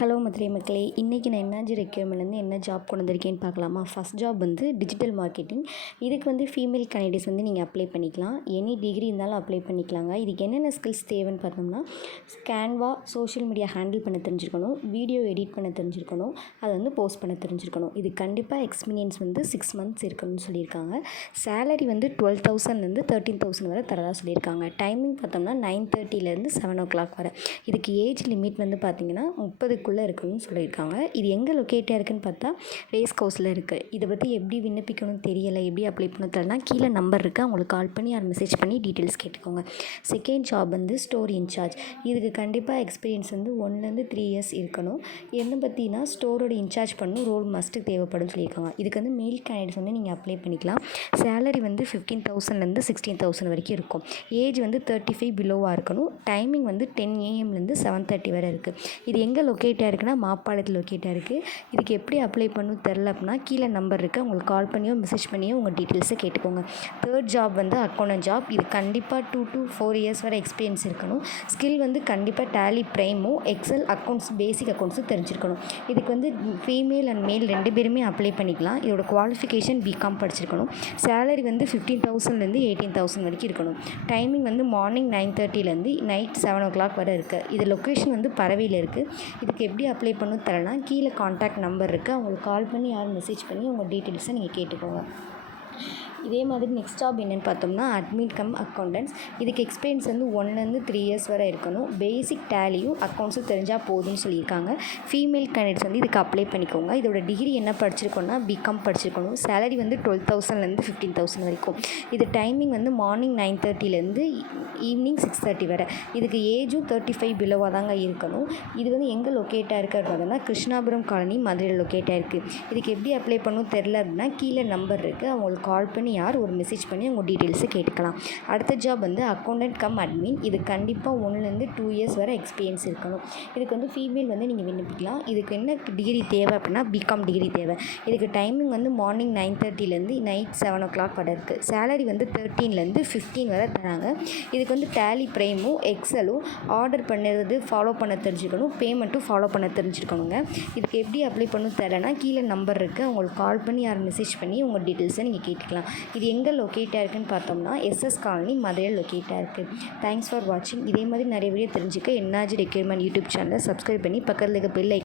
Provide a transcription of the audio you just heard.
Hello Madurai மக்களே, இன்றைக்கி நான் என்ஆர்ஜி ரெக்யூர்மெண்ட்லேருந்து என்ன ஜாப் கொண்டு வந்திருக்கேன்னு பார்க்கலாமா. ஃபஸ்ட் ஜாப் வந்து டிஜிட்டல் மார்க்கெட்டிங். இதுக்கு வந்து ஃபீமேல் கேண்டிடேட்ஸ் வந்து நீங்கள் அப்ளை பண்ணிக்கலாம். எனி டிகிரி இருந்தாலும் அப்ளை பண்ணிக்கலாங்க. இதுக்கு என்னென்ன ஸ்கில்ஸ் தேவைன்னு பார்த்தோம்னா, கேன்வா சோஷியல் மீடியா ஹேண்டில் பண்ண தெரிஞ்சிருக்கணும், வீடியோ எடிட் பண்ண தெரிஞ்சிருக்கணும், அதை வந்து போஸ்ட் பண்ண தெரிஞ்சிருக்கணும். இது கண்டிப்பாக எக்ஸ்பீரியன்ஸ் வந்து 6 months இருக்கணும்னு சொல்லியிருக்காங்க. சேலரி வந்து 12,000லேருந்து 13,000 வரை தரதாக சொல்லியிருக்காங்க. டைமிங் பார்த்தோம்னா 9:30லேருந்து 7 o'clock வரை. இதுக்கு ஏஜ் லிமிட் வந்து பார்த்திங்கன்னா 30க்குள்ளே இருக்குன்னு சொல்லியிருக்காங்க. இது எங்கே லொக்கேட்டாக இருக்குதுன்னு பார்த்தா ரேஸ் கோர்ஸில் இருக்குது. இதை பற்றி எப்படி விண்ணப்பிக்கணும்னு தெரியலை, எப்படி அப்ளை பண்ண தெரியலனா கீழே நம்பர் இருக்குது, அவங்களுக்கு கால் பண்ணி யார் மெசேஜ் பண்ணி டீட்டெயில்ஸ் கேட்டுக்கோங்க. செகண்ட் ஜாப் வந்து ஸ்டோர் இன்சார்ஜ். இதுக்கு கண்டிப்பாக எக்ஸ்பீரியன்ஸ் வந்து 1லேருந்து 3 years இருக்கணும். என்ன பற்றினா ஸ்டோரோட இன்சார்ஜ் பண்ணணும், ரோல் மஸ்ட்டு தேவைப்படும்னு சொல்லியிருக்காங்க. இதுக்கு வந்து மேல் கேண்டிடேட்ஸ் வந்து நீங்கள் அப்ளை பண்ணிக்கலாம். சேலரி வந்து 15,000லேருந்து 16,000 வரைக்கும் இருக்கும். ஏஜ் வந்து 35 பிலோவாக இருக்கணும். டைமிங் வந்து 10 AM-லேருந்து 7:30 வரை இருக்குது. இது எங்கே லொக்கேட்டாக இருக்குன்னா மாப்பாளத்தில் லொக்கேட்டாக இருக்குது. இதுக்கு எப்படி அப்ளை பண்ணணும் தெரில அப்படின்னா கீழே நம்பர் இருக்குது, அவங்களுக்கு கால் பண்ணியோ மெசேஜ் பண்ணியோ உங்கள் டீட்டெயில்ஸை கேட்டுக்கோங்க. தேர்ட் ஜாப் வந்து அக்கௌண்டன்ட் ஜாப். இது கண்டிப்பாக 2 to 4 years வரை எக்ஸ்பீரியன்ஸ் இருக்கணும். ஸ்கில் வந்து கண்டிப்பாக டேலி ப்ரைமோ எக்ஸல் அக்கௌண்ட்ஸ் பேசிக் அக்கௌண்ட்ஸும் தெரிஞ்சிருக்கணும். இதுக்கு வந்து ஃபீமேல் அண்ட் மேல் 2 பேருமே அப்ளை பண்ணிக்கலாம். இதோட குவாலிஃபிகேஷன் பிகாம் படிச்சிருக்கணும். சேலரி வந்து 15,000லேருந்து 18,000 வரைக்கும் இருக்கணும். டைமிங் வந்து மார்னிங் 9:30லேருந்து நைட் 7 o'clock வரை இருக்குது. இது லொக்கேஷன் வந்து பரவையில் இருக்குது. இதுக்கு எப்படி அப்ளை பண்ணணும் தரேன்னா கீழே காண்டாக்ட் நம்பர் இருக்குது, அவங்களுக்கு கால் பண்ணி யாரும் மெசேஜ் பண்ணி உங்கள் டீட்டெயில்ஸை நீங்கள் கேட்டுக்கோங்க. இதே மாதிரி நெக்ஸ்ட் ஜாப் என்னென்னு பார்த்தோம்னா அட்மின் கம் அக்கௌண்டன்ட்ஸ். இதுக்கு எக்ஸ்பீரியன்ஸ் வந்து 1லேருந்து 3 years வரை இருக்கணும். பேசிக் டேலியும் அக்கௌண்ட்ஸும் தெரிஞ்சால் போதும்னு சொல்லியிருக்காங்க. ஃபீமேல் கேண்டிடேட்ஸ் வந்து இதுக்கு அப்ளை பண்ணிக்கோங்க. இதோட டிகிரி என்ன படிச்சிருக்கோன்னா பிகாம் படிச்சிருக்கணும். சேலரி வந்து 12,000லேருந்து 15,000 வரைக்கும். இது டைமிங் வந்து மார்னிங் 9:30லேருந்து ஈவினிங் 6:30 வரை. இதுக்கு ஏஜும் 35 பிலோவாக தாங்க இருக்கணும். இது வந்து எங்கே லொக்கேட்டாக இருக்குது அப்படின்னா கிருஷ்ணாபுரம் காலனி மதுரையில் லொக்கேட்டாக இருக்குது. இதுக்கு எப்படி அப்ளை பண்ணணும் தெரில அப்படின்னா கீழே நம்பர் இருக்குது, அவங்களுக்கு கால் பண்ணி யார் ஒரு மெசேஜ் பண்ணி அவங்க டீட்டெயில்ஸை கேட்டுக்கலாம். அடுத்த ஜாப் வந்து அக்கௌண்டன்ட் கம் அட்மின். இது கண்டிப்பாக 1லேருந்து 2 years வரை எக்ஸ்பீரியன்ஸ் இருக்கணும். இதுக்கு வந்து ஃபீமேல் வந்து நீங்கள் விண்ணப்பிக்கலாம். இதுக்கு என்ன டிகிரி தேவை அப்படின்னா பிகாம் டிகிரி தேவை. இதுக்கு டைமிங் வந்து மார்னிங் 9:30லேருந்து நைட் 7 o'clock வரை இருக்குது. சேலரி வந்து 13லேருந்து 15 வரை தராங்க. இதுக்கு வந்து டேலி ப்ரைமும் எக்ஸலும் ஆர்டர் பண்ணுறது ஃபாலோ பண்ண தெரிஞ்சுக்கணும், பேமெண்ட்டும் ஃபாலோ பண்ண தெரிஞ்சுக்கணுங்க. இதுக்கு எப்படி அப்ளை பண்ணணும் தெரியலனா கீழே நம்பர் இருக்குது, அவங்களுக்கு கால் பண்ணி யார் மெசேஜ் பண்ணி உங்கள் டீட்டெயில்ஸை நீங்கள் கேட்டுக்கலாம். இது எங்கே லொக்கேட்டாக இருக்குதுன்னு பார்த்தோம்னா எஸ்எஸ் காலனி மதுரையில் லொக்கேட்டாக இருக்குது. தேங்க்ஸ் ஃபார் வாட்சிங். இதே மாதிரி நிறைய வீடியோ தெரிஞ்சுக்க என்ஆர்ஜி ரெக்யூர்மெண்ட் யூடியூப் சேனலை சப்ஸ்கிரைப் பண்ணி பக்கத்தில் இருக்க பெல்